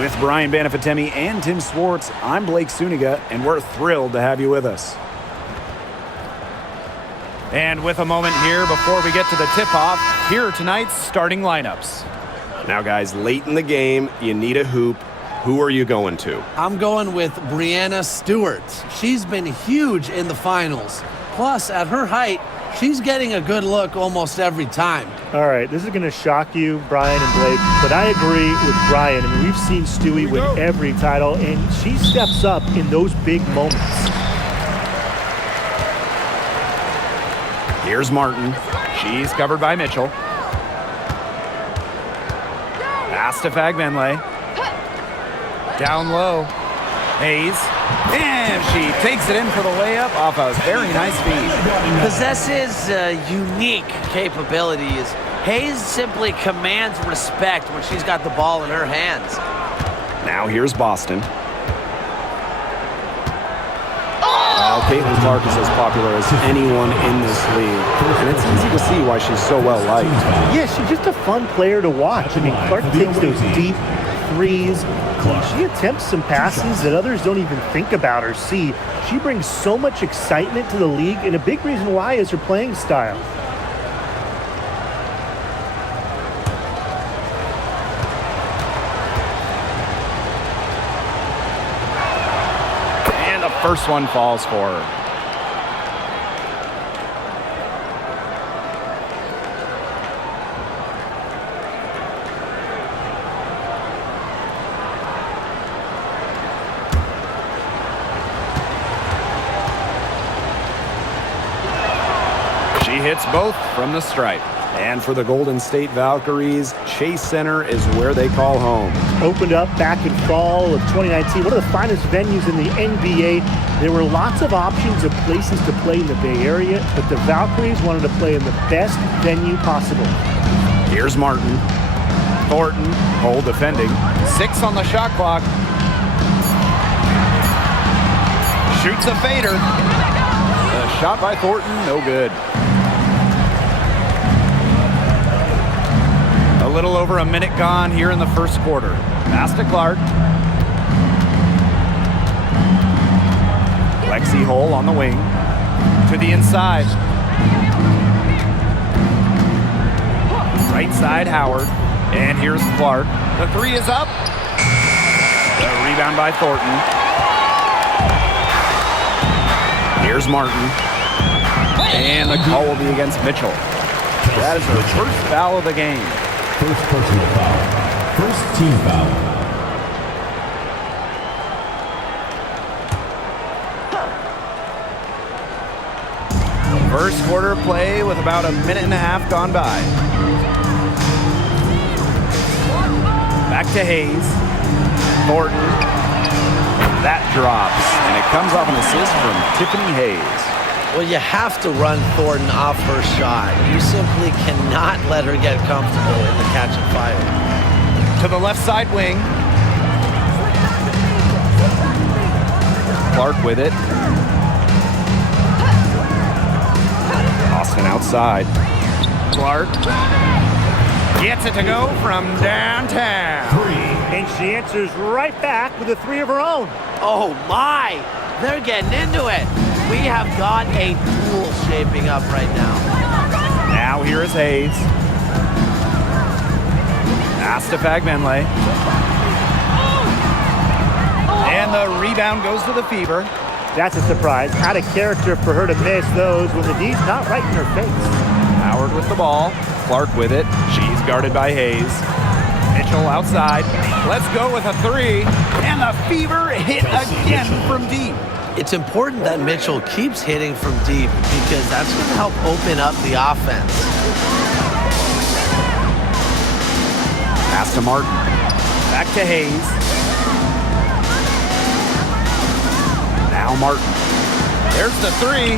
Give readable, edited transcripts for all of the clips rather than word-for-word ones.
With Brian Banafitemi and Tim Swartz, I'm Blake Suniga, and we're thrilled to have you with us. And with a moment here before we get to the tip-off, here are tonight's starting lineups. Now, guys, late in the game, you need a hoop. Who are you going to? I'm going with Breanna Stewart. She's been huge in the finals. Plus, at her height, she's getting a good look almost every time. All right, this is going to shock you, Brian and Blake, but I agree with Brian. I mean, we've seen Stewie win every title, and she steps up in those big moments. Here's Martin. She's covered by Mitchell. Pass to Fagbenle. Down low. Hayes. And she takes it in for the layup off a very nice feed. Possesses unique capabilities. Hayes simply commands respect when she's got the ball in her hands. Now here's Boston. Well, CaitlinClark is as popular as anyone in this league, and it's easy to see why she's so well liked. Yeah, she's just a fun player to watch. I mean, Clark takes those deep threes. She attempts some passes that others don't even think about or see. She brings so much excitement to the league, and a big reason why is her playing style. And the first one falls for her. She hits both from the stripe. And for the Golden State Valkyries, Chase Center is where they call home. Opened up back in fall of 2019, one of the finest venues in the NBA. There were lots of options of places to play in the Bay Area, but the Valkyries wanted to play in the best venue possible. Here's Martin. Thornton, Cole defending. 6 on the shot clock. Shoots a fader. A shot by Thornton, no good. A little over a minute gone here in the first quarter. Pass to Clark. Lexi Hole on the wing. To the inside. Right side, Howard. And here's Clark. The three is up. The rebound by Thornton. Here's Martin. And the call will be against Mitchell. That is her first foul of the game. First personal foul. First team foul. First quarter play with about a minute and a half gone by. Back to Hayes. Thornton. That drops, and it comes off an assist from Tiffany Hayes. Well, you have to run Thornton off her shot. You simply cannot let her get comfortable in the catch and fire. To the left side wing. Clark with it. Austin outside. Clark gets it to go from downtown. And she answers right back with a three of her own. Oh my! They're getting into it. We have got a duel shaping up right now. Now here is Hayes. Pass to Fagbenle. And the rebound goes to the Fever. That's a surprise. Out of character for her to miss those when the D's not right in her face. Howard with the ball. Clark with it. She's guarded by Hayes. Mitchell outside. Let's go with a three. And the Fever hit again from deep. It's important that Mitchell keeps hitting from deep because that's going to help open up the offense. Pass to Martin. Back to Hayes. Now Martin. There's the three.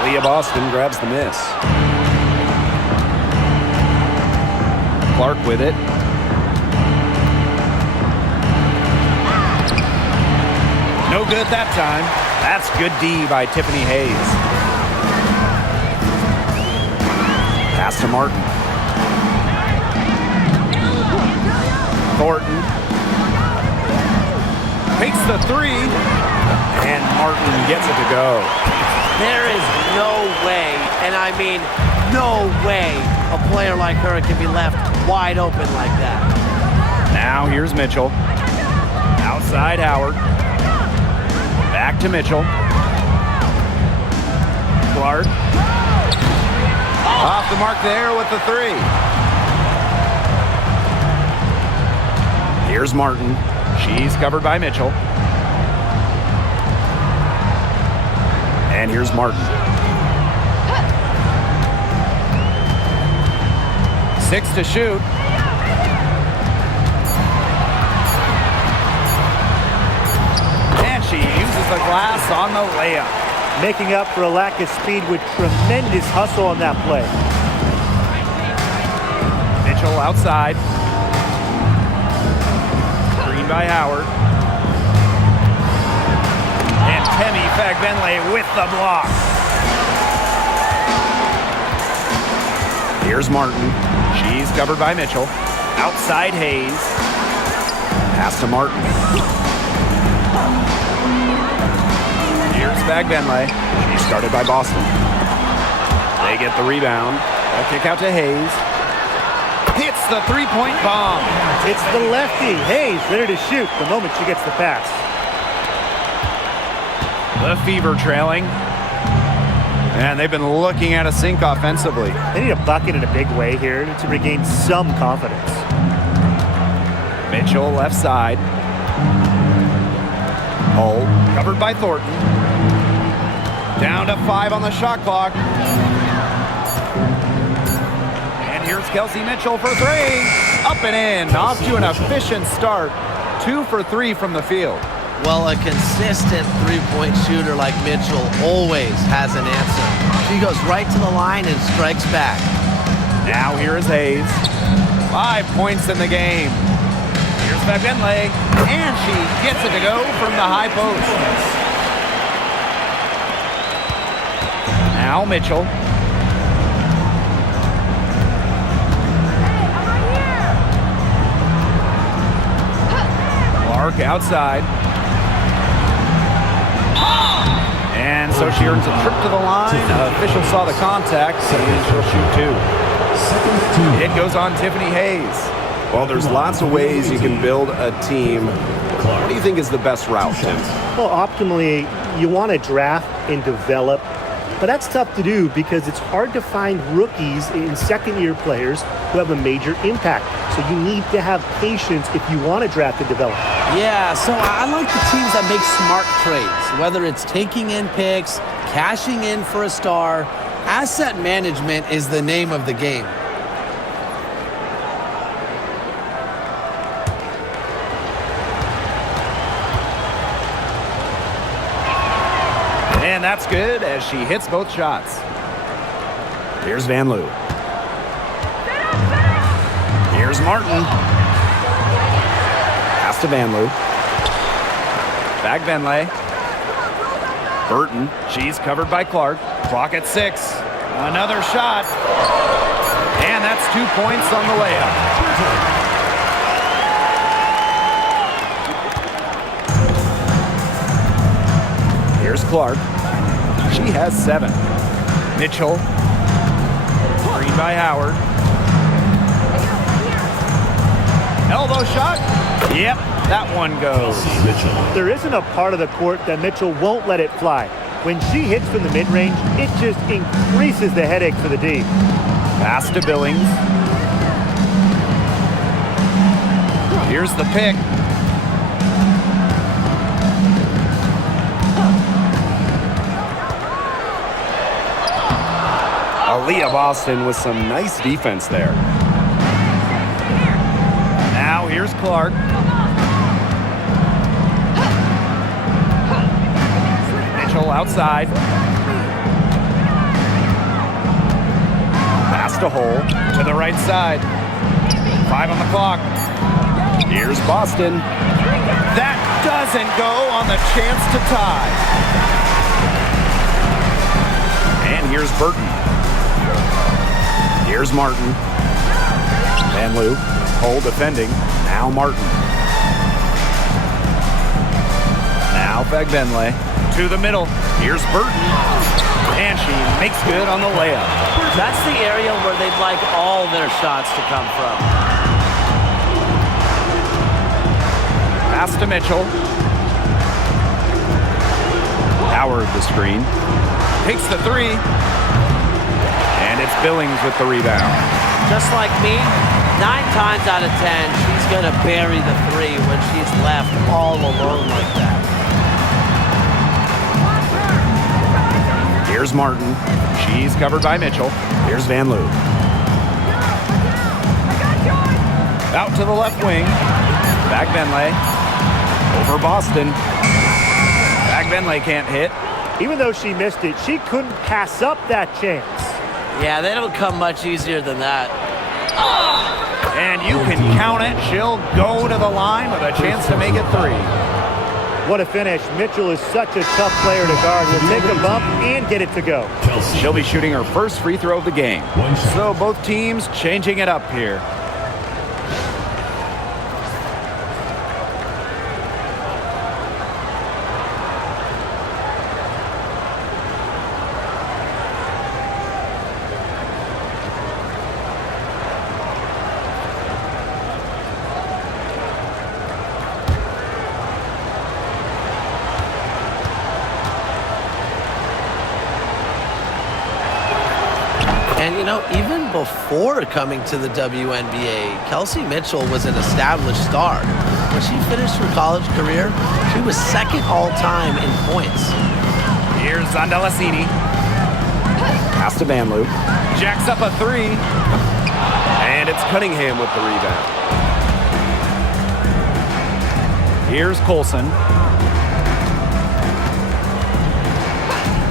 Aaliyah Boston grabs the miss. Clark with it. No good that time. That's good D by Tiffany Hayes. Pass to Martin. Thornton Fakes the three. And Martin gets it to go. There is no way, and I mean no way, a player like her can be left wide open like that. Now here's Mitchell. Outside Howard. Back to Mitchell. Clark. Off the mark there with the three. Here's Martin. She's covered by Mitchell. And here's Martin. 6 to shoot. And she uses the glass on the layup. Making up for a lack of speed with tremendous hustle on that play. Mitchell outside. Green by Howard. And Temi Fagbenle with the block. Here's Martin. She's covered by Mitchell. Outside Hayes. Pass to Martin. Here's Fagbenle. She's started by Boston. They get the rebound. A kick out to Hayes. Hits the three-point bomb. It's the lefty. Hayes ready to shoot the moment she gets the pass. The Fever trailing. And they've been looking at a sink offensively. They need a bucket in a big way here to regain some confidence. Mitchell left side. Hull covered by Thornton. Down to 5 on the shot clock. And here's Kelsey Mitchell for 3. Up and in. Off to an efficient start. 2 for 3 from the field. Well, a consistent three-point shooter like Mitchell always has an answer. She goes right to the line and strikes back. Now here is Hayes. 5 points in the game. Here's Fagbenle. And she gets it to go from the high post. Now Mitchell. Clark outside. And so she earns a trip to the line. Official saw the contact, and she'll shoot 2. It goes on Tiffany Hayes. Well, there's lots of ways you can build a team. What do you think is the best route, Tim? Well, optimally, you want to draft and develop, but that's tough to do because it's hard to find rookies and second-year players who have a major impact. So you need to have patience if you want to draft and develop. Yeah, so I like the teams that make smart trades, whether it's taking in picks, cashing in for a star. Asset management is the name of the game. And that's good as she hits both shots. Here's Van Loo. Here's Martin. Pass to Van Loo. Fagbenle. Burton. She's covered by Clark. Clock at 6. Another shot. And that's 2 points on the layup. Here's Clark. She has 7. Mitchell. Green by Howard. Elbow shot. Yep, that one goes. There isn't a part of the court that Mitchell won't let it fly. When she hits from the mid-range, it just increases the headache for the D. Pass to Billings. Here's the pick. Aaliyah Boston with some nice defense there. Now here's Clark. Mitchell outside. Pass to Hull to the right side. 5 on the clock. Here's Boston. That doesn't go on the chance to tie. And here's Burton. Here's Martin. Van Loo. Hull defending. Now Martin. Now Fagbenle to the middle. Here's Burton. And she makes good on the layup. That's the area where they'd like all their shots to come from. Pass to Mitchell. Howard the screen. Takes the three. And it's Billings with the rebound. Just like me, 9 times out of 10, she's going to bury the three when she's left all alone like that. Here's Martin. She's covered by Mitchell. Here's Van Loo. Out to the left wing. Fagbenle. Over Boston. Fagbenle can't hit. Even though she missed it, she couldn't pass up that chance. Yeah, they don't come much easier than that. And you can count it. She'll go to the line with a chance to make it 3. What a finish. Mitchell is such a tough player to guard. Will take a bump and get it to go. She'll be shooting her first free throw of the game. So both teams changing it up here. And, you know, even before coming to the WNBA, Kelsey Mitchell was an established star. When she finished her college career, she was second all-time in points. Here's Zondalasini. Pass to Van Loo. Jacks up a 3. And it's Cunningham with the rebound. Here's Colson.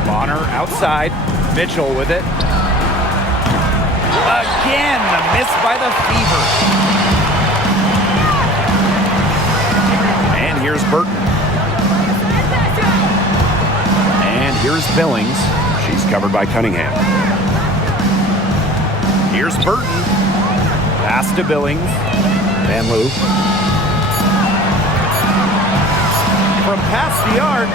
Bonner outside. Mitchell with it. Again, the miss by the Fever. And here's Burton. And here's Billings. She's covered by Cunningham. Here's Burton. Pass to Billings. Van Loo. From past the arc.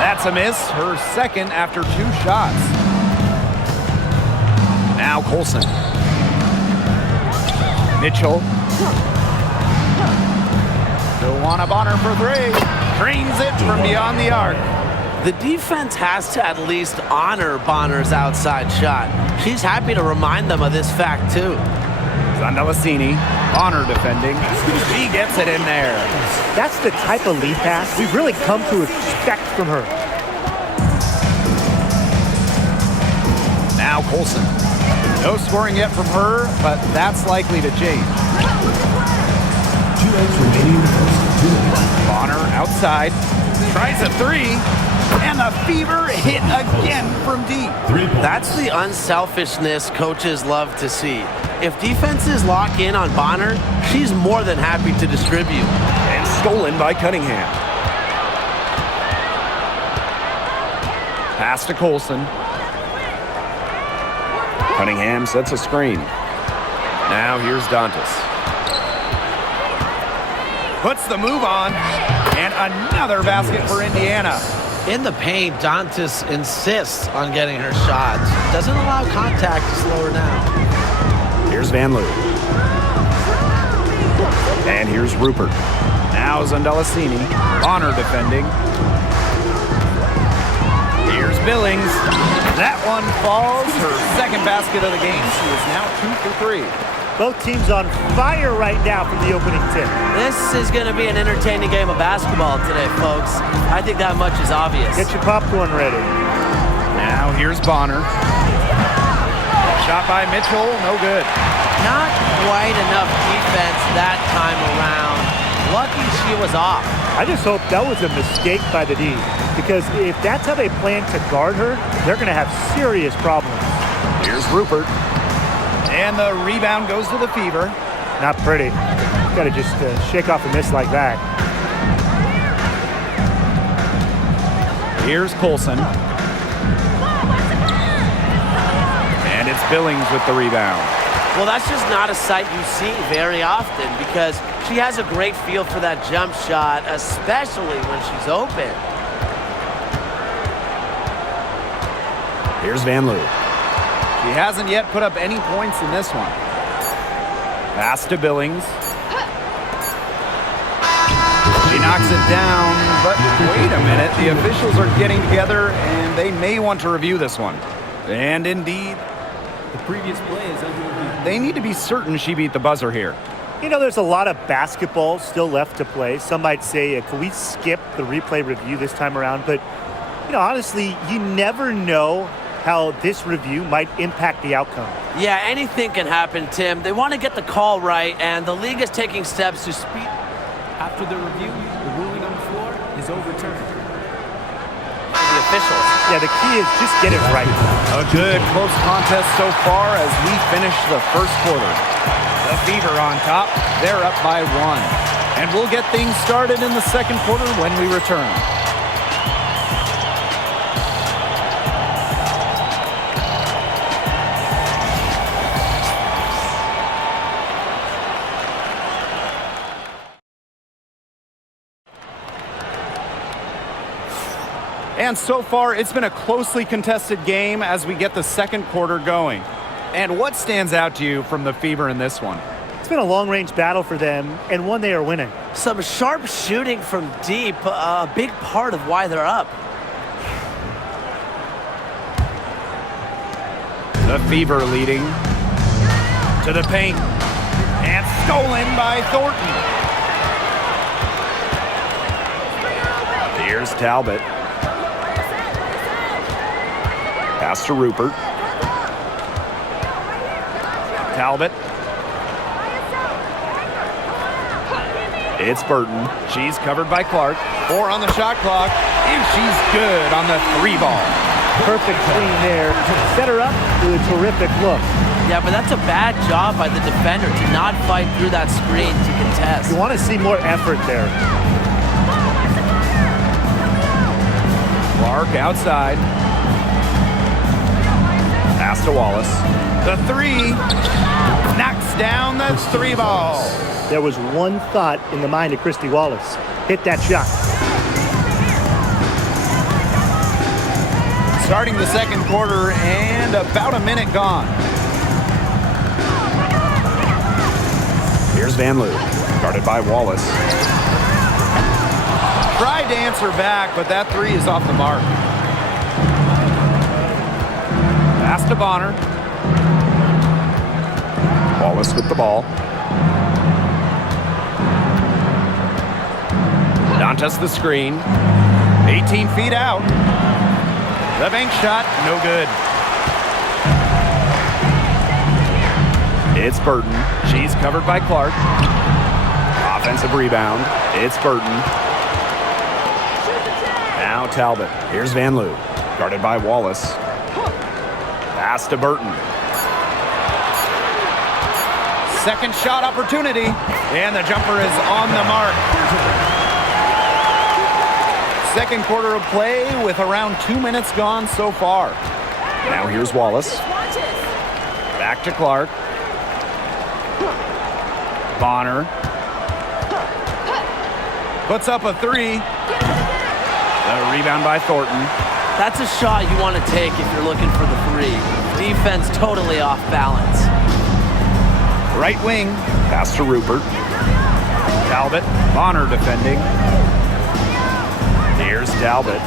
That's a miss. Her second after 2 shots. Now Colson. Mitchell. Joanna Bonner for 3. Drains it from beyond the arc. The defense has to at least honor Bonner's outside shot. She's happy to remind them of this fact, too. Zondalasini. Bonner defending. She gets it in there. That's the type of lead pass we've really come to expect from her. Now Colson. No scoring yet from her, but that's likely to change. 2 minutes remaining in the first. 2 minutes. Bonner outside. Tries a 3. And the Fever hit again from deep. 3 points. That's the unselfishness coaches love to see. If defenses lock in on Bonner, she's more than happy to distribute. And stolen by Cunningham. Pass to Colson. Cunningham sets a screen. Now here's Dantas. Puts the move on. And another basket for Indiana. In the paint, Dantas insists on getting her shot. Doesn't allow contact to slow her down. Here's Van Loo. And here's Rupert. Now Zondalasini. Bonner defending. Here's Billings. That one falls. Her second basket of the game. She is now 2 for 3. Both teams on fire right now from the opening tip. This is going to be an entertaining game of basketball today, folks. I think that much is obvious. Get your popcorn ready. Now here's Bonner. Shot by Mitchell. No good. Not quite enough defense that time around. Lucky she was off. I just hope that was a mistake by the D, because if that's how they plan to guard her, they're going to have serious problems. Here's Rupert. And the rebound goes to the Fever. Not pretty. Got to just shake off a miss like that. Here's Colson. And it's Billings with the rebound. Well, that's just not a sight you see very often because she has a great feel for that jump shot, especially when she's open. Here's Van Loo. She hasn't yet put up any points in this one. Pass to Billings. She knocks it down, but wait a minute. The officials are getting together, and they may want to review this one. And indeed, The previous play is under review. they need to be certain she beat the buzzer here. You know, there's a lot of basketball still left to play. Some might say, can we skip the replay review this time around? But, you know, honestly, you never know how this review might impact the outcome. Yeah, anything can happen, Tim. They want to get the call right, and the league is taking steps to speed. After the review, the ruling on the floor is overturned. The officials. Yeah, the key is just get it right. A good close contest so far as we finish the first quarter. The Fever on top. They're up by 1. And we'll get things started in the second quarter when we return. And so far, it's been a closely contested game as we get the second quarter going. And what stands out to you from the Fever in this one? It's been a long-range battle for them, and one they are winning. Some sharp shooting from deep, a big part of why they're up. The Fever leading to the paint and stolen by Thornton. Here's Talbot. Pass to Rupert. Talbot. It's Burton. She's covered by Clark. 4 on the shot clock, and she's good on the 3 ball. Perfect screen there. Set her up with a terrific look. Yeah, but that's a bad job by the defender to not fight through that screen to contest. You want to see more effort there. Clark outside. Pass to Wallace. The 3 knocks down the 3 ball. There was one thought in the mind of Christy Wallace. Hit that shot. Starting the second quarter and about a minute gone. Here's Van Loo. Guarded by Wallace. Tried to answer back, but that 3 is off the mark. Pass to Bonner. Wallace with the ball. Dantas the screen. 18 feet out. The bank shot, no good. It's Burton. She's covered by Clark. Offensive rebound. It's Burton. Now Talbot. Here's Van Loo. Guarded by Wallace. Pass to Burton. Second shot opportunity, and the jumper is on the mark. Second quarter of play with around 2 minutes gone so far. Now here's Wallace. Back to Clark. Bonner puts up a 3. The rebound by Thornton. That's a shot you want to take if you're looking for the 3. Defense totally off balance. Right wing. Pass to Rupert. Talbot. Bonner defending. Here's Talbot.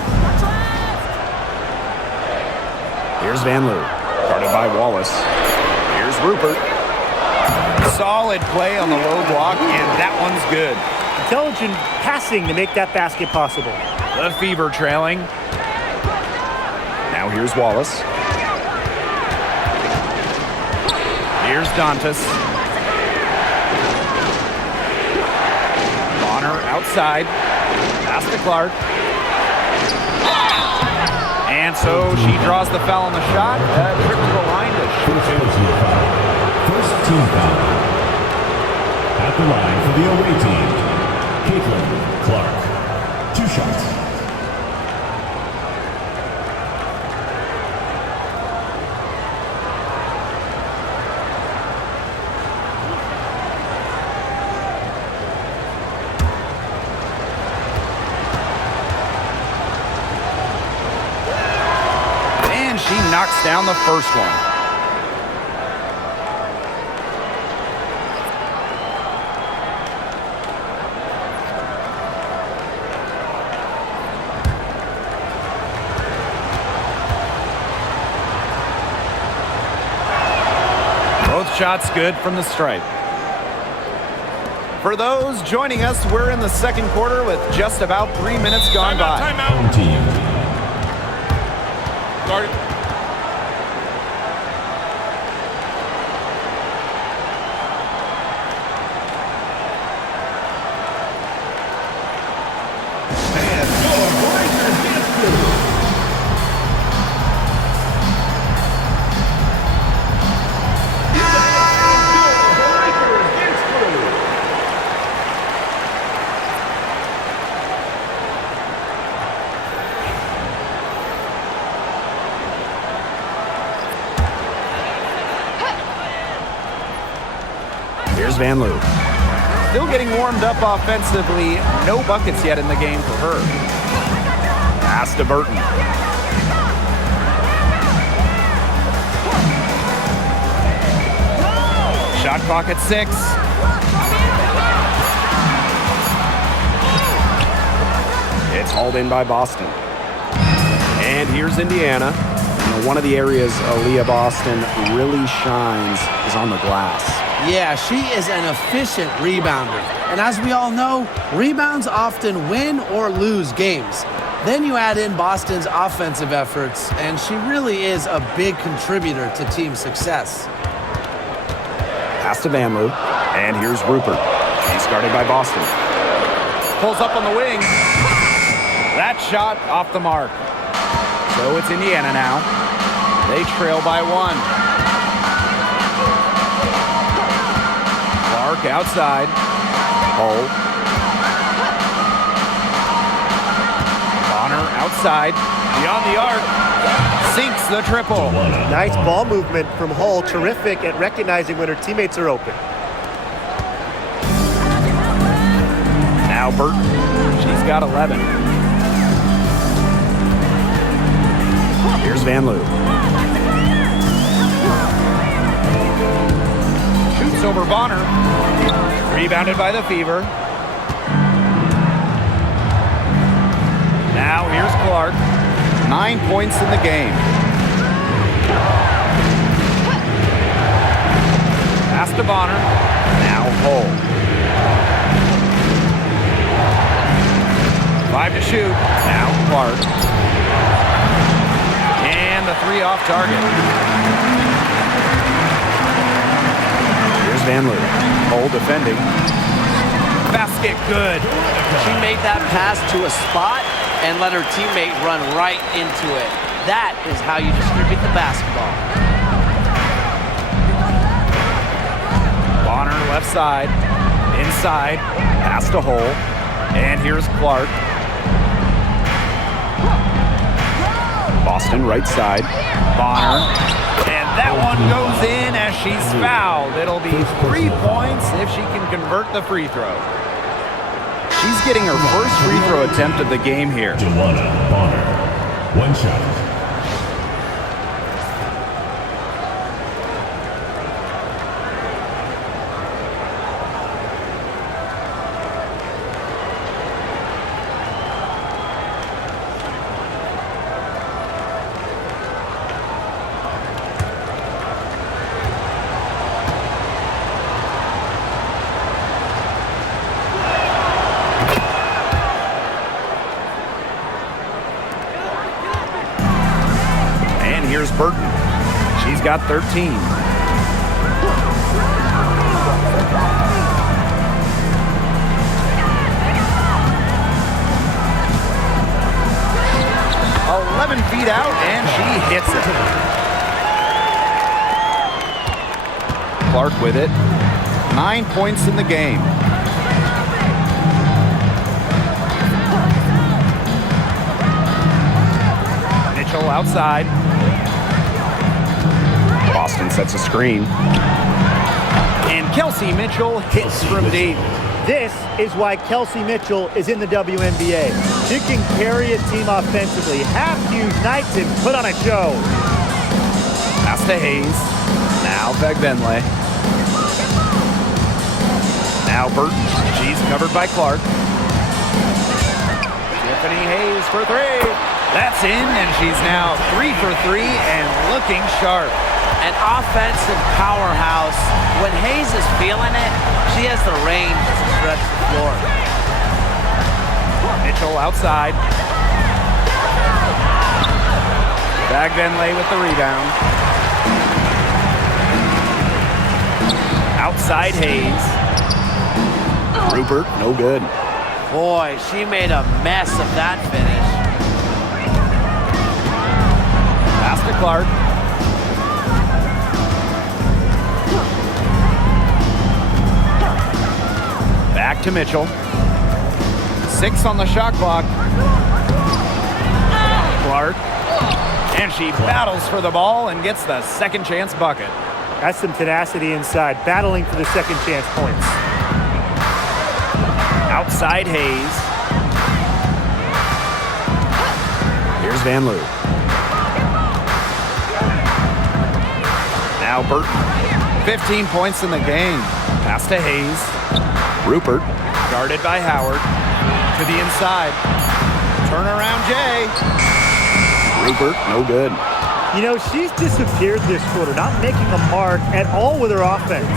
Here's Van Loo. Guarded by Wallace. Here's Rupert. Solid play on the low block, and that one's good. Intelligent passing to make that basket possible. The Fever trailing. Now here's Wallace. Here's Dantas. Bonner outside. Pass to Clark. And so she draws the foul on the shot. Trip to the line to shoot. First team foul. At the line for the away team, Caitlin Clark. 2 shots. knocks down the first one. Both shots good from the stripe. For those joining us, we're in the second quarter with just about 3 minutes gone by. Home team. Guard it. Here's Van Loo. Still getting warmed up offensively. No buckets yet in the game for her. Pass to Burton. Shot clock at 6. It's hauled in by Boston. And here's Indiana. You know, one of the areas Aaliyah Boston really shines is on the glass. Yeah, she is an efficient rebounder. And as we all know, rebounds often win or lose games. Then you add in Boston's offensive efforts, and she really is a big contributor to team success. Pass to Van Loo. And here's Rupert. He's guarded by Boston. Pulls up on the wing. That shot off the mark. So it's Indiana now. They trail by 1. Clark outside. Hull. Bonner outside. Beyond the arc. Sinks the triple. Nice ball movement from Hull. Terrific at recognizing when her teammates are open. Now Burton. She's got 11. Here's Van Loo. Shoots over Bonner. Rebounded by the Fever. Now here's Clark. 9 points in the game. Pass to Bonner. Now Hull. 5 to shoot. Now Clark. And the 3 off target. Here's Van Loo. Hull defending. Basket good. She made that pass to a spot and let her teammate run right into it. That is how you distribute the basketball. Bonner left side. Inside. Pass to Hull. And here's Clark. Boston right side. Bonner. And that one goes in as she's fouled. It'll be 3 points if she can convert the free throw. She's getting her first free throw attempt of the game here. Joanna Bonner. One shot. Here's Burton. She's got 13. Feet out, and she hits it. Clark with it. 9 points in the game. Mitchell outside. Boston sets a screen. And Kelsey Mitchell hits from deep. This is why Kelsey Mitchell is in the WNBA. She can carry a team offensively, have huge nights, and put on a show. to Hayes. Now Begbenley. Now Burton. She's covered by Clark. Tiffany Hayes for three. That's in, and she's now 3 for 3 and looking sharp. An offensive powerhouse. When Hayes is feeling it, she has the range to stretch the floor. Mitchell outside. Begbenley with the rebound. Outside Hayes. Rupert, no good. Boy, she made a mess of that finish. Pass to Clark. Back to Mitchell. 6 on the shot clock. Clark. And she battles for the ball and gets the second chance bucket. That's some tenacity inside, battling for the second chance points. Outside Hayes. Here's Van Loo. Now Burton. 15 points in the game. Pass to Hayes. Rupert. Guarded by Howard. To the inside. Turnaround Jay. Rupert, no good. You know, she's disappeared this quarter, not making a mark at all with her offense.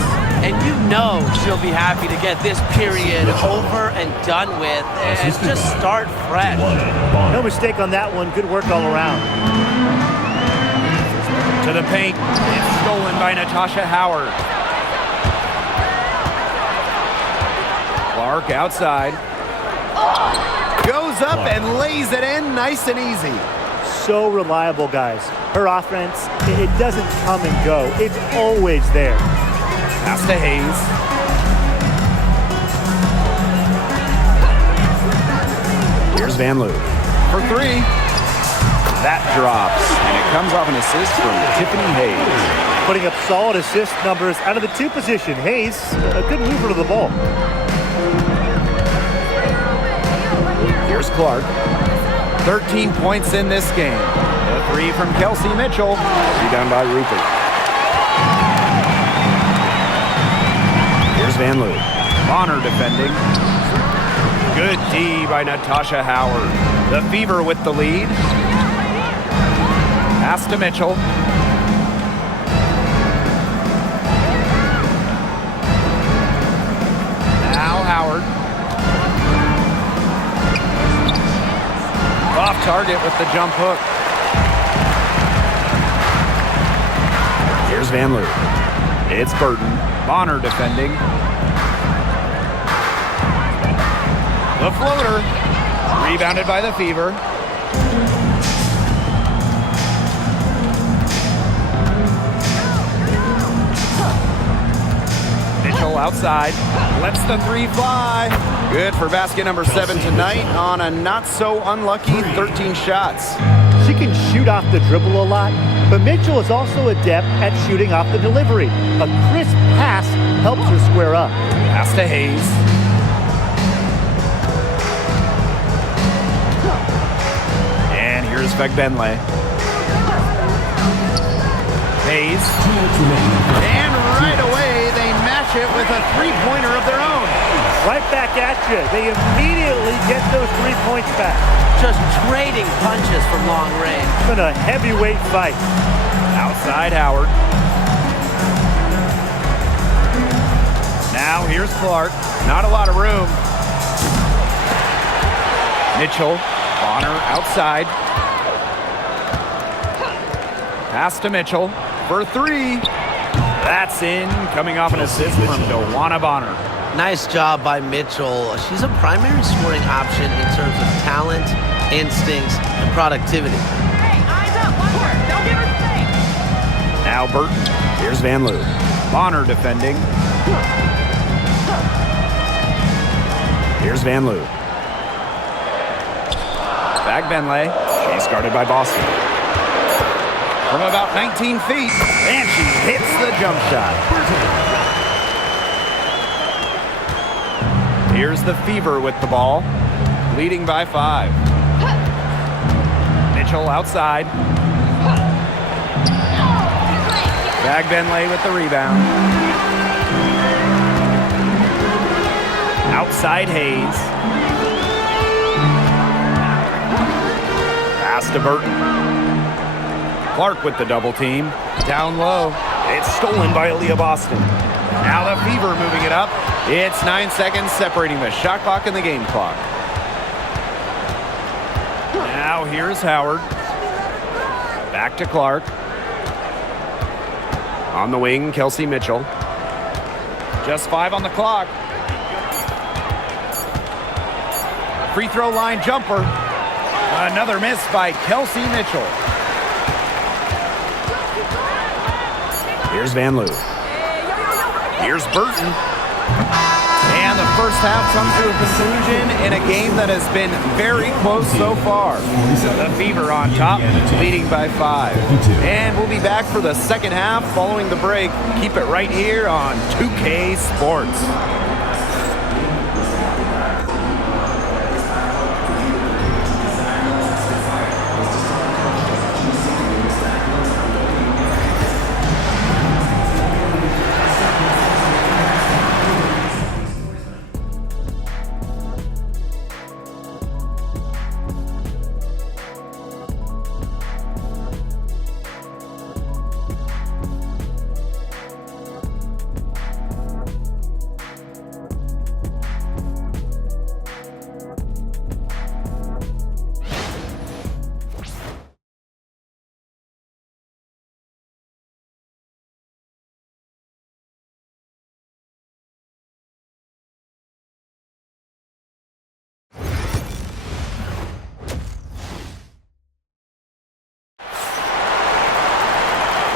And you know she'll be happy to get this period over and done with and just start fresh. No mistake on that one. Good work all around. To the paint. It's stolen by Natasha Howard. Clark outside. Goes up and lays it in nice and easy. So reliable, guys. Her offense, it doesn't come and go. It's always there. Pass to Hayes. Here's Van Loo. For three. That drops, and it comes off an assist from Tiffany Hayes. Putting up solid assist numbers out of the 2 position. Hayes, a good mover to the ball. Here's Clark. 13 points in this game. The 3 from Kelsey Mitchell. Rebound by Rupert. Here's Van Loo. Bonner defending. Good D by Natasha Howard. The Fever with the lead. Pass to Mitchell. Now Howard. Off target with the jump hook. Here's Van Loo. It's Burton. Bonner defending. The floater. Rebounded by the Fever. Mitchell outside. Lets the 3 fly. Good for basket number 7 tonight on a not so unlucky 13 shots. She can shoot off the dribble a lot, but Mitchell is also adept at shooting off the delivery. A crisp pass helps her square up. Pass to Hayes. And here's Begbenley. Hayes. And right away, they match it with a 3-pointer of their own. Right back at you. They immediately get those 3 points back. Just trading punches from long range. It's been a heavyweight fight. Outside Howard. Now here's Clark. Not a lot of room. Mitchell. Bonner outside. Pass to Mitchell for 3. That's in. Coming off an assist from Dewana Bonner. Nice job by Mitchell. She's a primary scoring option in terms of talent, instincts, and productivity. Hey, eyes up, one more. Don't give her space. Now Burton. Here's Van Loo. Bonner defending. Here's Van Loo. Begbenley. She's guarded by Boston. From about 19 feet. And she hits the jump shot. Here's the Fever with the ball, leading by 5. Mitchell outside. Benley with the rebound. Outside Hayes. Pass to Burton. Clark with the double team. Down low. It's stolen by Aaliyah Boston. Now the Fever moving it up. It's 9 seconds separating the shot clock and the game clock. Now here's Howard. Back to Clark. On the wing, Kelsey Mitchell. Just 5 on the clock. Free throw line jumper. Another miss by Kelsey Mitchell. Here's Van Loo. Here's Burton. And the first half comes to a conclusion in a game that has been very close so far. The Fever on top, leading by 5. And we'll be back for the second half following the break. Keep it right here on 2K Sports.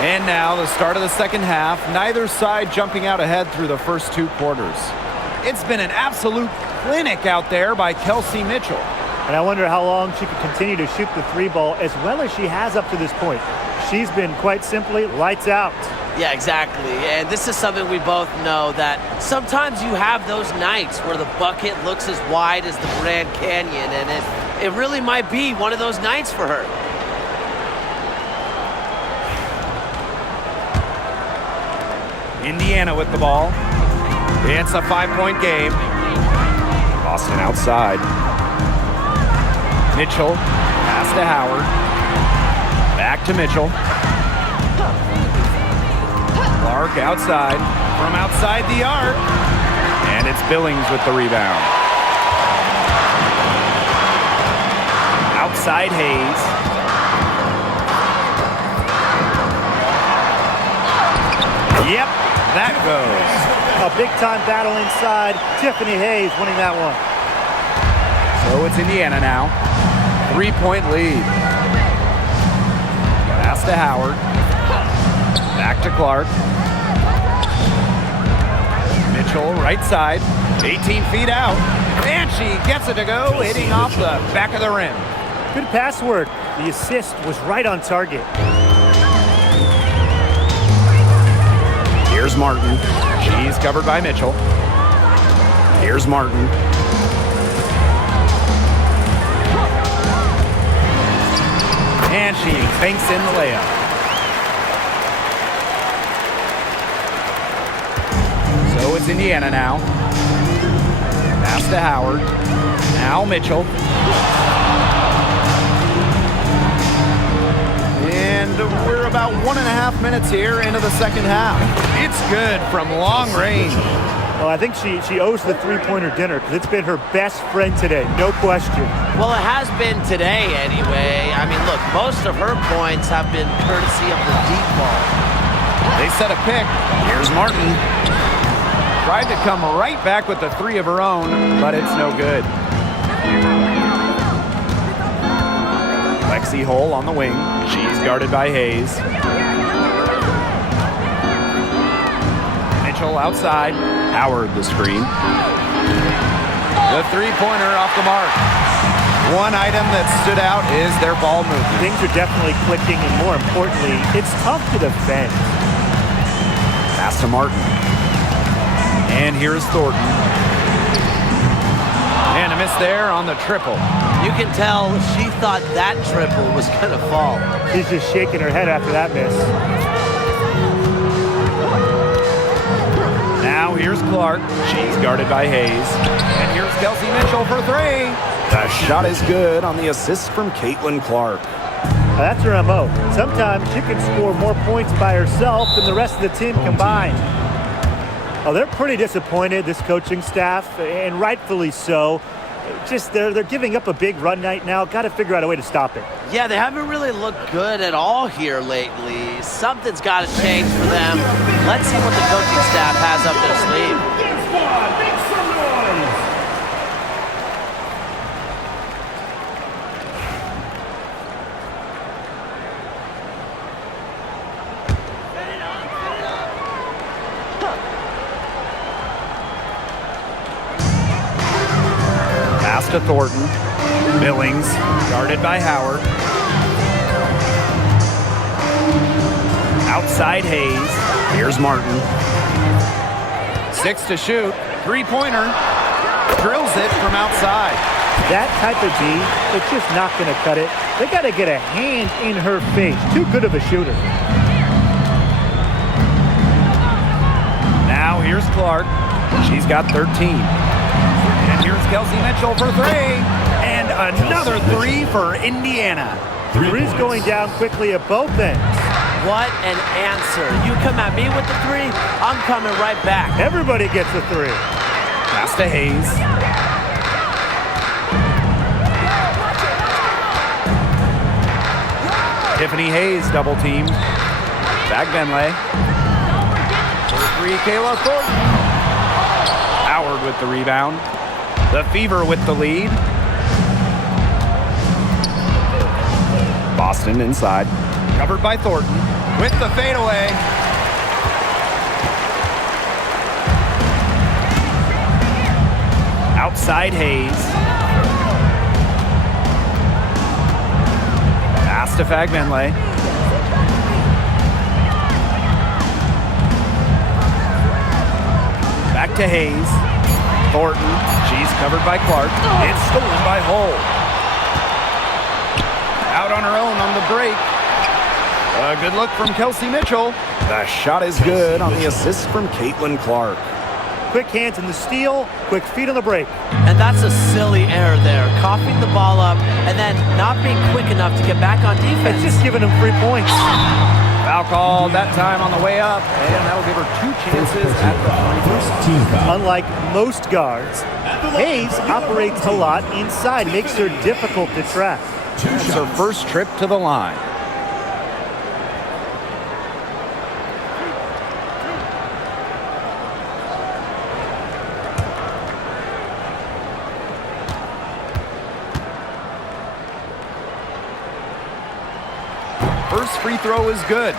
And now the start of the second half, neither side jumping out ahead through the first 2 quarters. It's been an absolute clinic out there by Kelsey Mitchell. And I wonder how long she could continue to shoot the 3 ball as well as she has up to this point. She's been quite simply lights out. Yeah, exactly. And this is something we both know, that sometimes you have those nights where the bucket looks as wide as the Grand Canyon, and it really might be one of those nights for her. Indiana with the ball. It's a 5-point game. Boston outside. Mitchell, pass to Howard. Back to Mitchell. Clark outside. From outside the arc. And it's Billings with the rebound. Outside Hayes. Yep, that goes. A big-time battle inside. Tiffany Hayes winning that one. So it's Indiana now. 3-point lead. Pass to Howard. Back to Clark. Mitchell, right side. 18 feet out. And she gets it to go, hitting off the back of the rim. Good pass work. The assist was right on target. Here's Martin. She's covered by Mitchell. Here's Martin. And she banks in the layup. So it's Indiana now. Pass to Howard. Now Mitchell. And we're about 1.5 minutes here into the second half. It's good from long range. Well, I think she owes the 3-pointer dinner because it's been her best friend today, no question. Well, it has been today anyway. I mean, look, most of her points have been courtesy of the deep ball. They set a pick. Here's Martin. Tried to come right back with the 3 of her own, but it's no good. Lexi Hull on the wing. She's guarded by Hayes. Mitchell outside. Howard the screen. The 3-pointer off the mark. One item that stood out is their ball movement. Things are definitely clicking, and more importantly, it's tough to defend. Pass to Martin. And here's Thornton. And a miss there on the triple. You can tell she thought that triple was going to fall. She's just shaking her head after that miss. here's Clark. She's guarded by Hayes. And here's Kelsey Mitchell for three. The shot is good on the assist from Caitlin-Clark. That's her MO. Sometimes she can score more points by herself than the rest of the team combined. Oh, they're pretty disappointed, this coaching staff, and rightfully so. Just they're giving up a big run right now. Got to figure out a way to stop it. Yeah, they haven't really looked good at all here lately. Something's got to change for them. Let's see what the coaching staff has up their sleeve. Pass to Thornton. Billings, guarded by Howard. Outside Hayes. Here's Martin. 6 to shoot. Three-pointer. Drills it from outside. That type of D, it's just not going to cut it. They got to get a hand in her face. Too good of a shooter. Now here's Clark. She's got 13. And here's Kelsey Mitchell for three. And another three for Indiana. Three's going down quickly at both ends. What an answer. You come at me with the three, I'm coming right back. Everybody gets a three. Pass to Hayes. Tiffany Hayes double teamed. Back Benley. For three, Kayla Thornton. Howard with the rebound. The Fever with the lead. Boston inside. Covered by Thornton with the fadeaway. Outside Hayes. Pass to Fagbenley. Back to Hayes. Thornton. She's covered by Clark. It's stolen by Hull. Out on her own on the break. A good look from Kelsey Mitchell. The shot is good on the assist from Caitlin-Clark. Quick hands in the steal, quick feet on the break. And that's a silly error there. Coughing the ball up and then not being quick enough to get back on defense. It's just giving them 3 points. Foul called that time on the way up, and that'll give her two chances at the First team foul. Unlike most guards, Hayes operates a lot inside, makes her difficult to track. It's her first trip to the line. First free throw is good.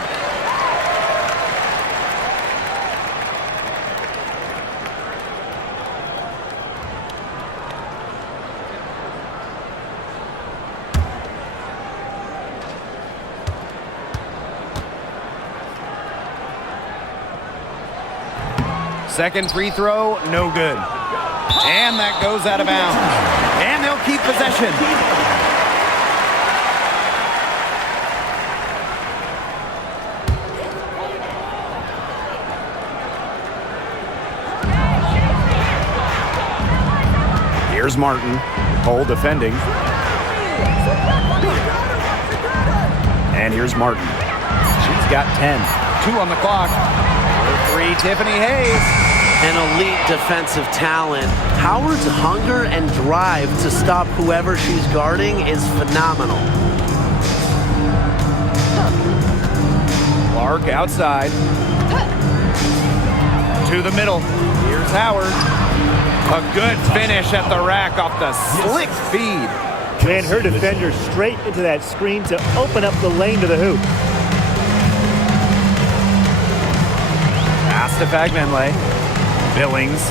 Second free throw, no good. And that goes out of bounds. And they'll keep possession. Here's Martin. Hull defending. And here's Martin. She's got 10. 2 on the clock. For three, Tiffany Hayes. An elite defensive talent. Howard's hunger and drive to stop whoever she's guarding is phenomenal. Clark outside. To the middle. Here's Howard. A good finish at the rack off the slick feed. Ran her defender straight into that screen to open up the lane to the hoop. Pass to Fagbenley. Billings.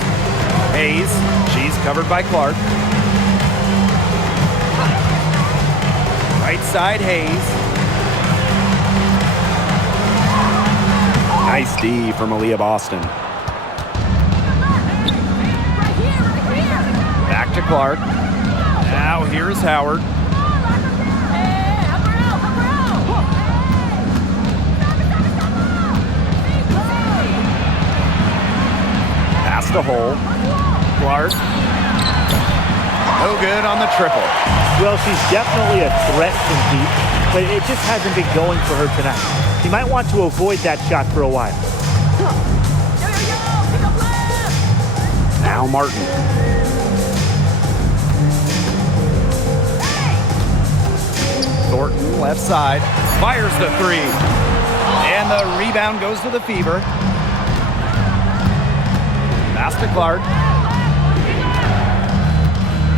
Hayes. She's covered by Clark. Right side Hayes. Nice D from Aaliyah Boston. Back to Clark. Now here's Howard. the hole. Clark. No good on the triple. Well, she's definitely a threat from deep, but it just hasn't been going for her tonight. She might want to avoid that shot for a while. Now Martin. Thornton, left side, fires the three. And the rebound goes to the Fever. Pass to Clark.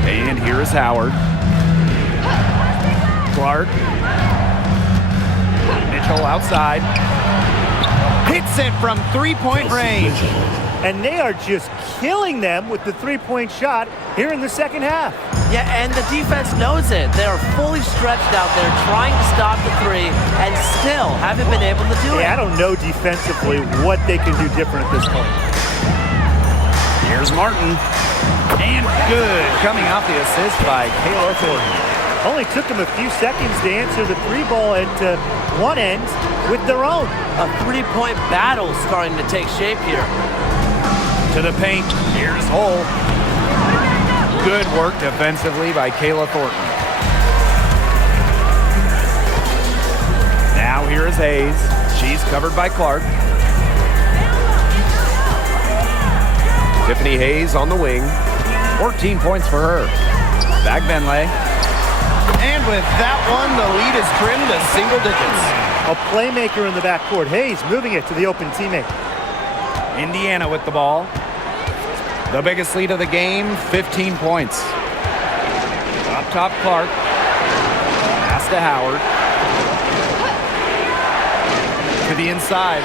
And here is Howard. Clark. Mitchell outside. Hits it from three-point range. And they are just killing them with the three-point shot here in the second half. Yeah, and the defense knows it. They are fully stretched out there trying to stop the three and still haven't been able to do it. I don't know defensively what they can do different at this point. Here's Martin. And good, coming off the assist by Kayla Thornton. Only took them a few seconds to answer the three ball at one end with their own. A three-point battle starting to take shape here. To the paint, here's Hull. Good work defensively by Kayla Thornton. Now here is Hayes. She's covered by Clark. Tiffany Hayes on the wing. 14 points for her. Back Benley. And with that one, the lead is trimmed to single digits. A playmaker in the backcourt. Hayes moving it to the open teammate. Indiana with the ball. The biggest lead of the game, 15 points. Up top, Clark. Pass to Howard. To the inside.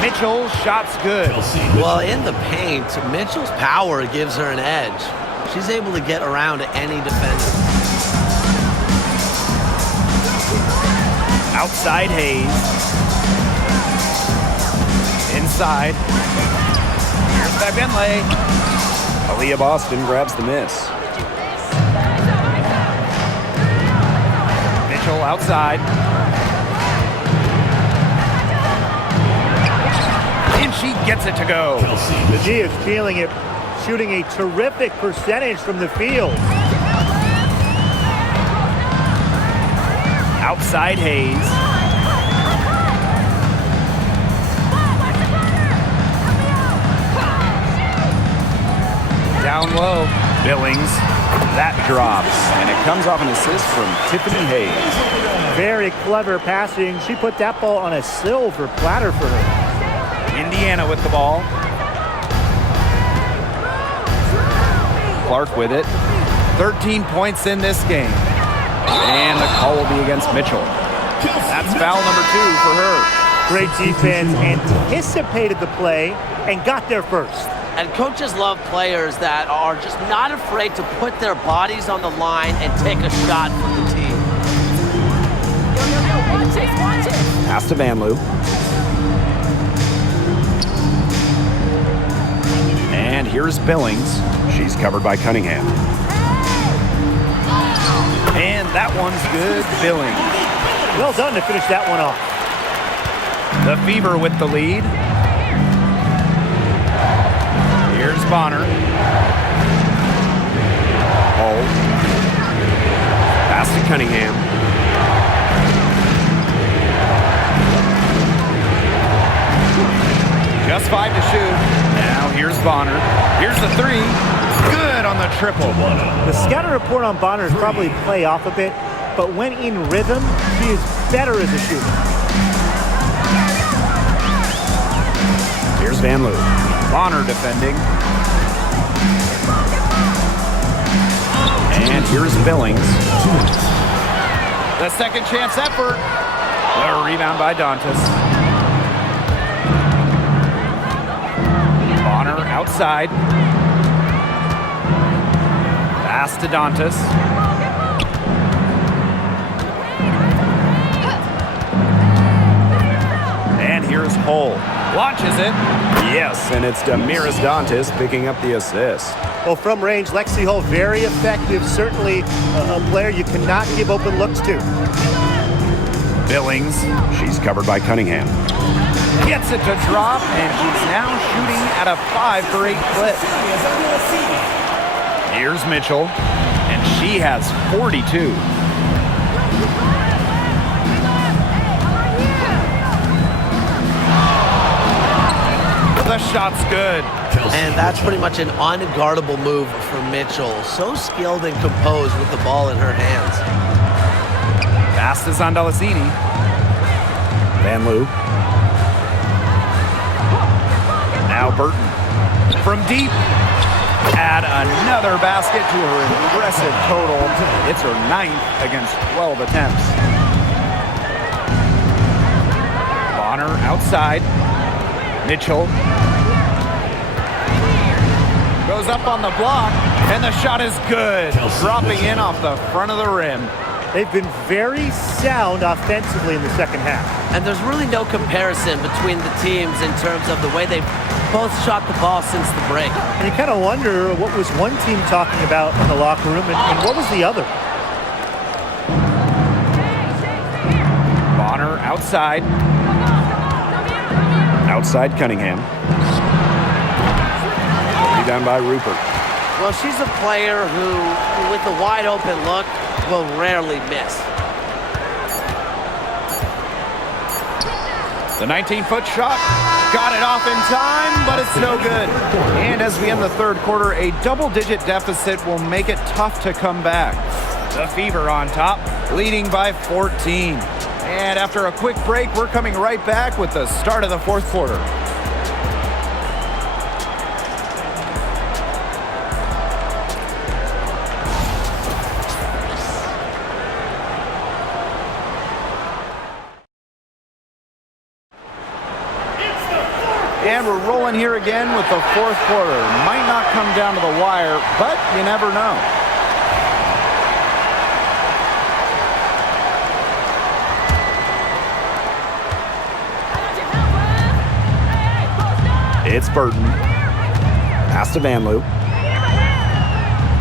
Mitchell, shots good. Well, in the paint, Mitchell's power gives her an edge. She's able to get around any defender. Outside Hayes. Inside. Here's by Benley. Aaliyah Boston grabs the miss. Mitchell outside. And she gets it to go. She is feeling it, shooting a terrific percentage from the field. Outside Hayes. Down low. Billings. That drops. And it comes off an assist from Tiffany Hayes. Very clever passing. She put that ball on a silver platter for her. Indiana with the ball. Clark with it. 13 points in this game. And the call will be against Mitchell. That's foul number 2 for her. Great defense, anticipated the play, and got there first. And coaches love players that are just not afraid to put their bodies on the line and take a shot from the team. Watch it. Pass to Vanloo. And here's Billings. She's covered by Cunningham. And that one's good, Billings. Well done to finish that one off. The Fever with the lead. Here's Bonner. Hall. Pass to Cunningham. Just 5 to shoot. Now here's Bonner. Here's the 3. Good on the triple. The scouting report on Bonner is probably play off a bit, but when in rhythm, she is better as a shooter. Here's Vanloo. Bonner defending. And here's Billings. The second chance effort. The rebound by Dantas. Bonner outside. Pass to Dantas. And here's Hull. Launches it. Yes, and it's Damiris Dantas picking up the assist. Well, from range, Lexi Hull, very effective. Certainly a player you cannot give open looks to. Billings. She's covered by Cunningham. Gets it to drop, and she's now shooting at a 5 for 8 clip. Here's Mitchell, and she has 42. The shot's good. And that's pretty much an unguardable move for Mitchell. So skilled and composed with the ball in her hands. Pass is on Delasini. Van Loo. Now Burton. From deep. Add another basket to her impressive total. It's her 9th against 12 attempts. Bonner outside. Mitchell. Goes up on the block, and the shot is good. Dropping in off the front of the rim. They've been very sound offensively in the second half. And there's really no comparison between the teams in terms of the way they've both shot the ball since the break. And you kind of wonder what was one team talking about in the locker room and what was the other? Bonner outside. Outside Cunningham. Rebound by Rupert. Well, she's a player who, with a wide open look, will rarely miss. The 19-foot shot got it off in time, but it's no good. And as we end the third quarter, a double-digit deficit will make it tough to come back. The Fever on top, leading by 14. And after a quick break, we're coming right back with the start of the fourth quarter. And we're rolling here again with the fourth quarter. Might not come down to the wire, but you never know. It's Burton. Pass to Van Loo.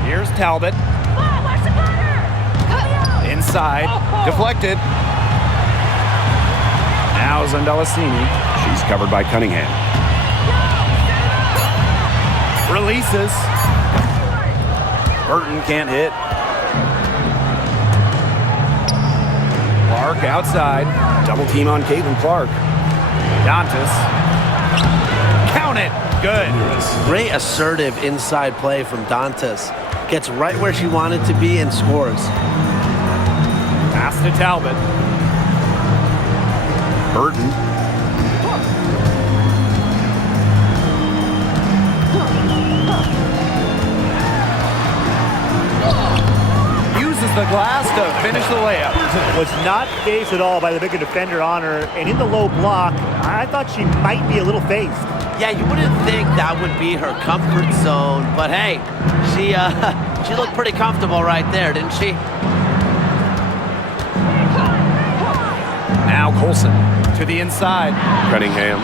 Here's Talbot. Inside. Deflected. Now Zondelasini. She's covered by Cunningham. Releases. Burton can't hit. Clark outside. Double team on Caitlinclark. Dantas. Count it. Good. Great assertive inside play from Dantas. Gets right where she wanted to be and scores. Pass to Talbot. Burton. Uses the glass to finish the layup. Was not phased at all by the bigger defender on her. And in the low block, I thought she might be a little phased. Yeah, you wouldn't think that would be her comfort zone, but hey, she looked pretty comfortable right there, didn't she? Now Colson to the inside. Cunningham.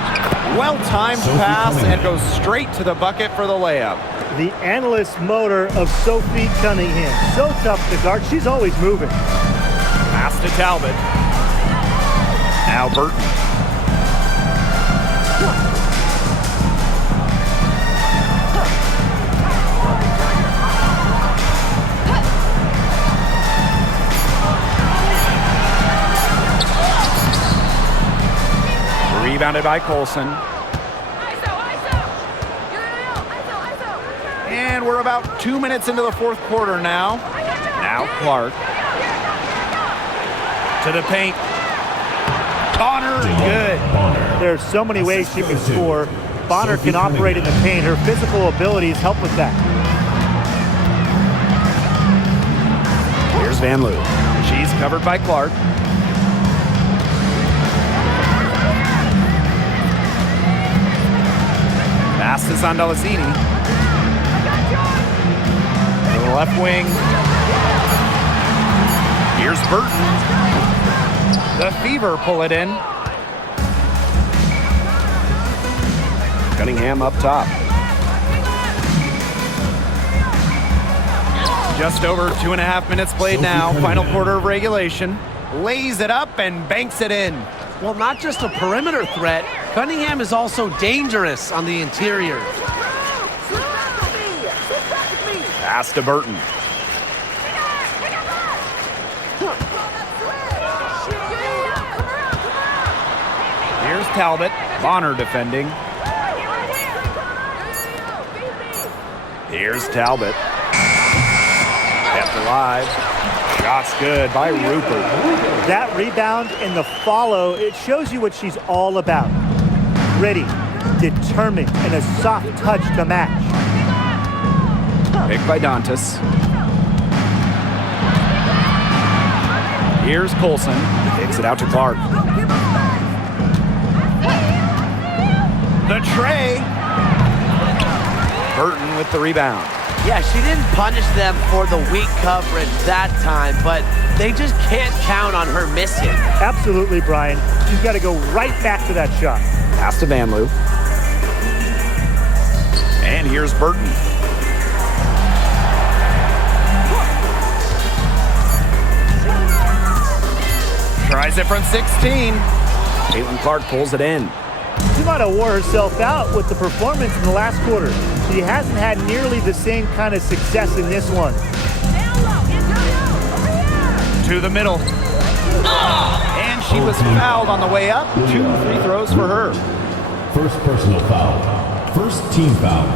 Well-timed pass and goes straight to the bucket for the layup. The analyst motor of Sophie Cunningham. So tough to guard. She's always moving. Pass to Talbot. Now Burton. Rebounded by Colson. And we're about 2 minutes into the fourth quarter now. Now Clark. To the paint. Bonner, good. There's so many ways she can score. Bonner can operate in the paint. Her physical abilities help with that. Here's Van Loo. She's covered by Clark. Pass is on Delasini. To the left wing. Here's Burton. The Fever pull it in. Cunningham up top. Just over 2.5 minutes played now. Final quarter of regulation. Lays it up and banks it in. Well, not just a perimeter threat, Cunningham is also dangerous on the interior. Pass to Burton. Here's Talbot. Bonner defending. Here's Talbot. Kept alive. Shot's good by Rupert. That rebound and the follow, it shows you what she's all about. Gritty, determined, and a soft touch to match. Picked by Dantas. Here's Colson. Kicks it out to Clark. The tray. Burton with the rebound. Yeah, she didn't punish them for the weak coverage that time, but they just can't count on her missing. Absolutely, Brian. She's got to go right back to that shot. Pass to Van Loo. And here's Burton. Tries it from 16. Caitlin Clark pulls it in. She might have wore herself out with the performance in the last quarter. She hasn't had nearly the same kind of success in this one. To the middle. And she was fouled on the way up. 2 free throws for her. First personal foul. First team foul.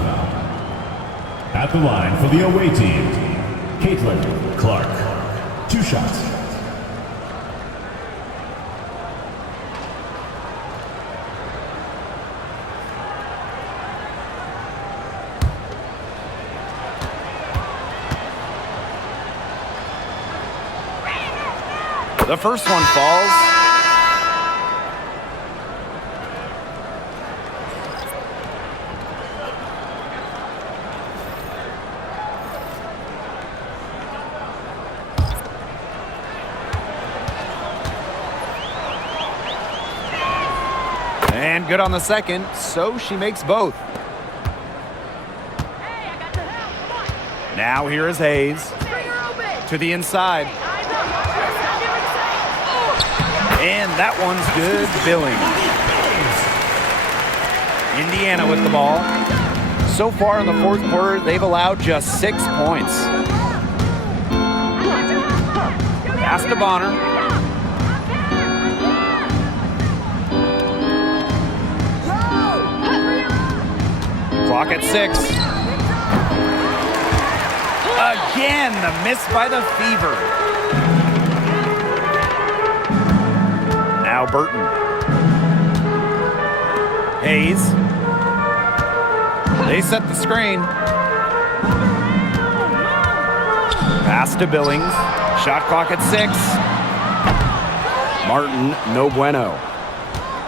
At the line for the away team, Caitlin Clark. 2 shots. The first one falls. And good on the second, so she makes both. Now here is Hayes. To the inside. And that one's good. Billings. Indiana with the ball. So far in the fourth quarter, they've allowed just 6 points. Pass to Bonner. Clock at 6. Again, the miss by the Fever. Now Burton. Hayes. They set the screen. Pass to Billings. Shot clock at 6. Martin, no bueno.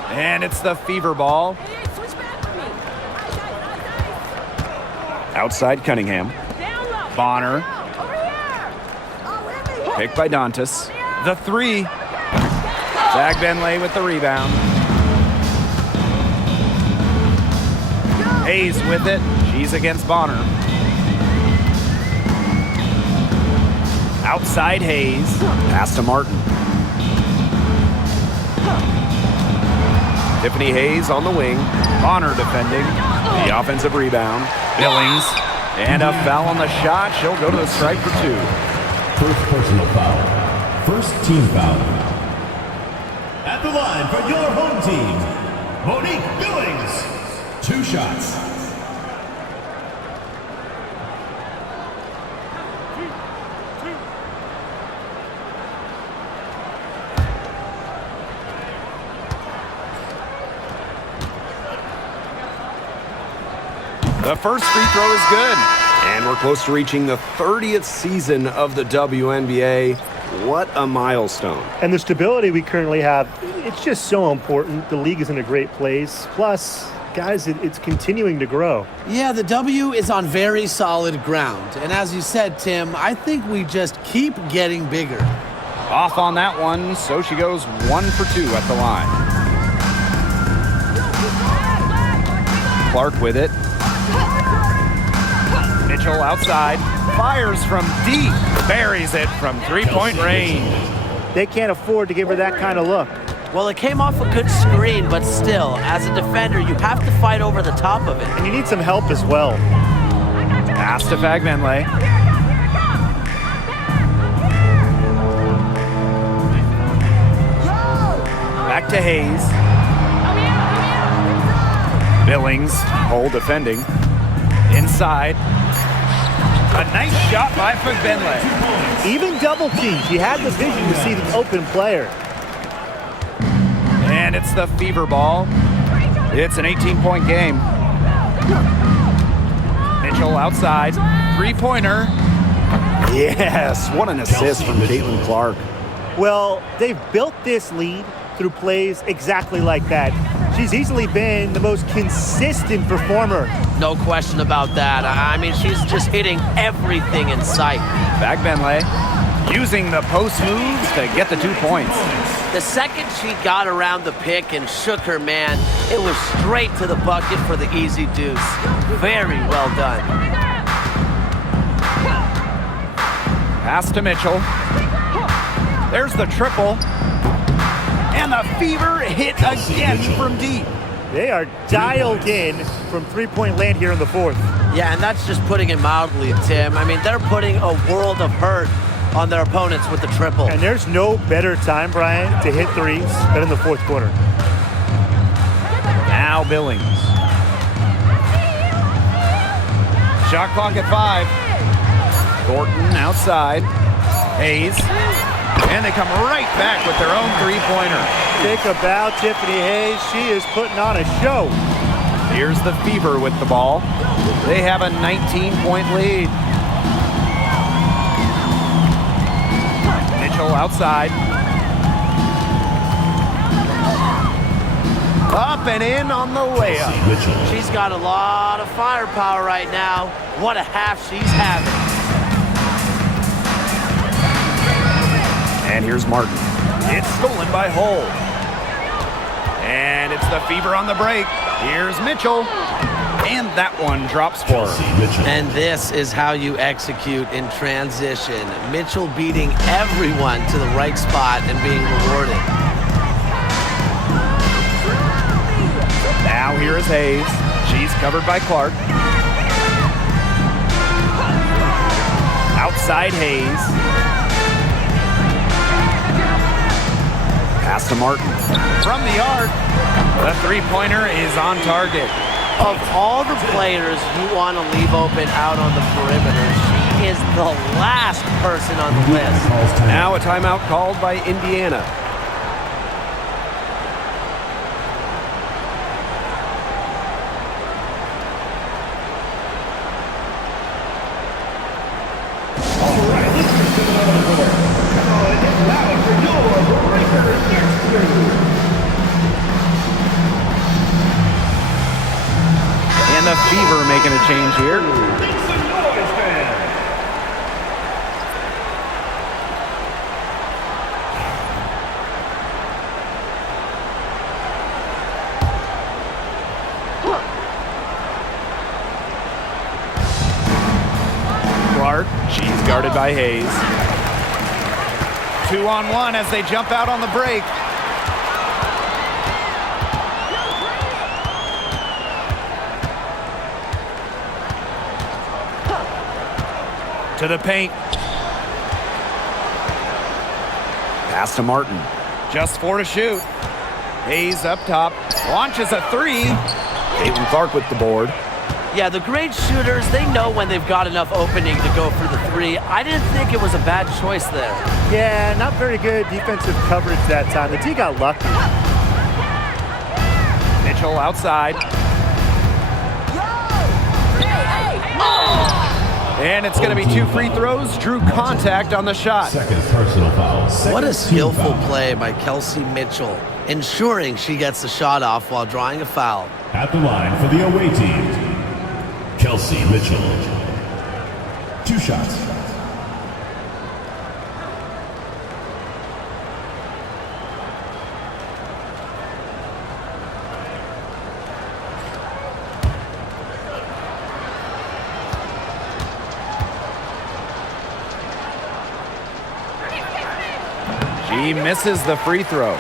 And it's the Fever ball. Outside Cunningham. Bonner. Picked by Dantas. The 3. Zag Benlay with the rebound. Hayes with it. She's against Bonner. Outside Hayes. Pass to Martin. Tiffany Hayes on the wing. Bonner defending. The offensive rebound. Billings. And a foul on the shot. She'll go to the strike for 2. First personal foul. First team foul. At the line for your home team, Monique Billings. 2 shots. The first free throw is good. And we're close to reaching the 30th season of the WNBA. What a milestone. And the stability we currently have, it's just so important. The league is in a great place. Plus, guys, it's continuing to grow. Yeah, the W is on very solid ground. And as you said, Tim, I think we just keep getting bigger. Off on that one, so she goes 1 for 2 at the line. Clark with it. Mitchell outside, fires from deep, buries it from 3-point range. They can't afford to give her that kind of look. Well, it came off a good screen, but still, as a defender, you have to fight over the top of it. And you need some help as well. Pass to Fagbenle. Back to Hayes. Billings, hole defending. Inside. A nice shot by Fagbenle. Even double teams, he had the vision to see the open player. And it's the fever ball. It's an 18-point game. Mitchell outside. Three-pointer. Yes, what an assist from CaitlinClark. Well, they've built this lead through plays exactly like that. She's easily been the most consistent performer. No question about that. I mean, she's just hitting everything in sight. Fagbenle using the post moves to get the 2 points. The second she got around the pick and shook her man, it was straight to the bucket for the easy deuce. Very well done. Pass to Mitchell. There's the triple. And the fever hit again from deep. They are dialed in from three-point land here in the fourth. Yeah, and that's just putting it mildly, Tim. I mean, they're putting a world of hurt on their opponents with the triple. And there's no better time, Brian, to hit threes than in the fourth quarter. Now Billings. Shot clock at 5. Thornton outside. Hayes. And they come right back with their own three-pointer. Think about Tiffany Hayes. She is putting on a show. Here's the Fever with the ball. They have a 19-point lead. Mitchell outside. Up and in on the layup. She's got a lot of firepower right now. What a half she's having. And here's Martin. It's stolen by Hull. And it's the Fever on the break. Here's Mitchell. And that one drops for her. And this is how you execute in transition. Mitchell beating everyone to the right spot and being rewarded. Now here is Hayes. She's covered by Clark. Outside Hayes. Pass to Martin. From the arc, the three-pointer is on target. Of all the players you want to leave open out on the perimeter, she is the last person on the list. Now a timeout called by Indiana. And the Fever making a change here. Clark, she's guarded by Hayes. 2-on-1 as they jump out on the break. To the paint. Pass to Martin. Just 4 to shoot. Hayes up top. Launches a 3. CaitlinClark with the board. Yeah, the great shooters, they know when they've got enough opening to go for the 3. I didn't think it was a bad choice there. Yeah, not very good defensive coverage that time. The D got lucky. Mitchell outside. And it's going to be 2 free throws. Drew contact on the shot. Second personal foul. What a skillful play by Kelsey Mitchell, ensuring she gets the shot off while drawing a foul. At the line for the away team, Kelsey Mitchell. 2 shots. She misses the free throw.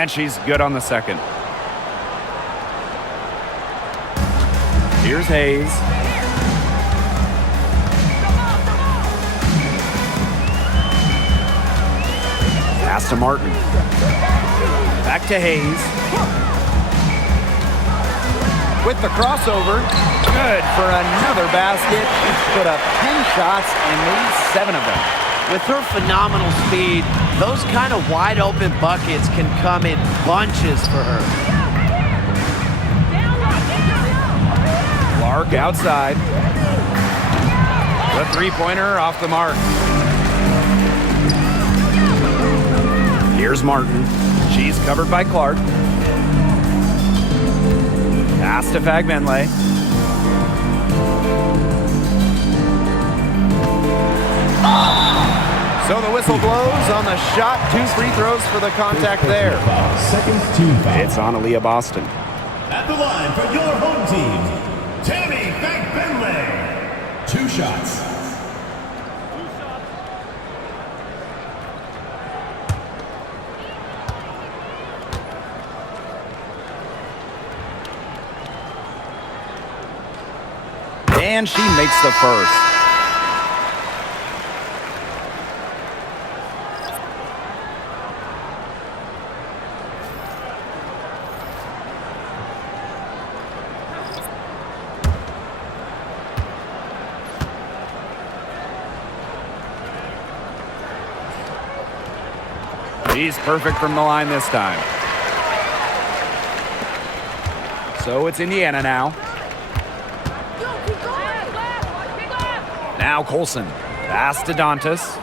And she's good on the second. Here's Hayes. Pass to Martin. Back to Hayes. With the crossover. Good for another basket. She's put up 10 shots and made 7 of them. With her phenomenal speed, those kind of wide open buckets can come in bunches for her. Clark outside. The three-pointer off the mark. Here's Martin. She's covered by Clark. Pass to Fagbenle. So the whistle blows on the shot. 2 free throws for the contact there. Second team foul. It's on Aaliyah Boston. At the line for your home team, Tammy Fagbenle. 2 shots. And she makes the first. She's perfect from the line this time. So it's Indiana now. Now Colson. Pass to Dantas.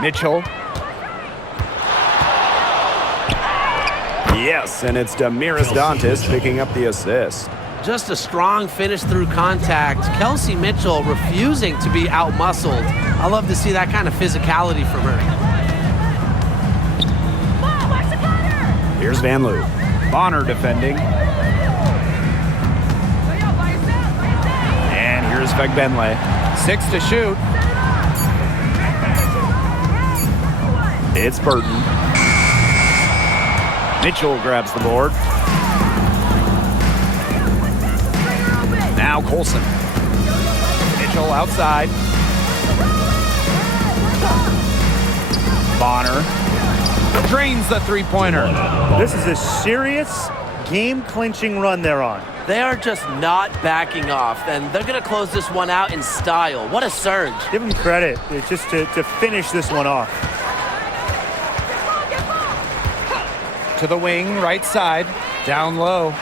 Mitchell. Yes, and it's Damiris Dantas picking up the assist. Just a strong finish through contact. Kelsey Mitchell refusing to be out-muscled. I love to see that kind of physicality from her. Here's Van Loo. Bonner defending. And here's Fagbenle. 6 to shoot. It's Burton. Mitchell grabs the board. Now Colson. Mitchell outside. Bonner drains the three-pointer. This is a serious game-clinching run they're on. They are just not backing off, and they're going to close this one out in style. What a surge. Give them credit. It's just to finish this one off. To the wing, right side. Down low.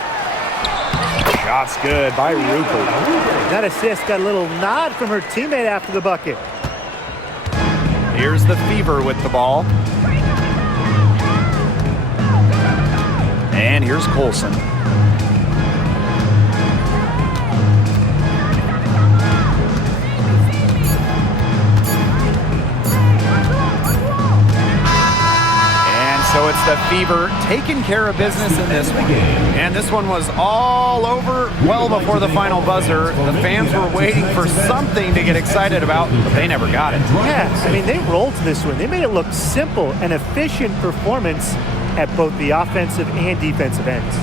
Shot's good by Rupert. That assist got a little nod from her teammate after the bucket. Here's the Fever with the ball. And here's Colson. So it's the Fever taking care of business in this one. And this one was all over well before the final buzzer. The fans were waiting for something to get excited about, but they never got it. Yeah, I mean, they rolled this one. They made it look simple and efficient performance at both the offensive and defensive ends.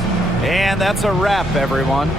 And that's a wrap, everyone.